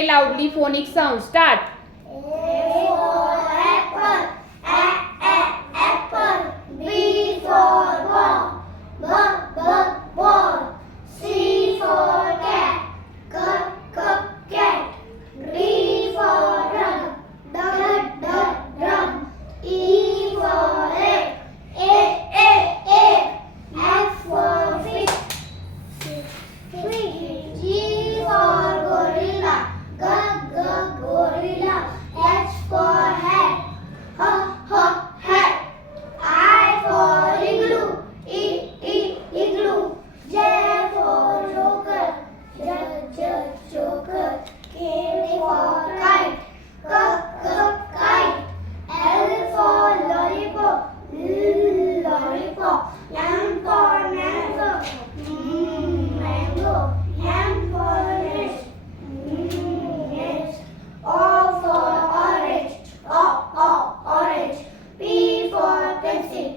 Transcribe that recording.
Say loudly phonic sound. Start. A for apple, apple. B for ball, ball. C for cat, cat. D for drum. E for egg, egg. F for fish. G for gorilla, gorilla. H for hat, hat. I for igloo, igloo. J for joker, joker. K for kite, kite. L for lollipop, lollipop. M for mango, mango. M for nest, nest. O for orange, orange. P for pencil,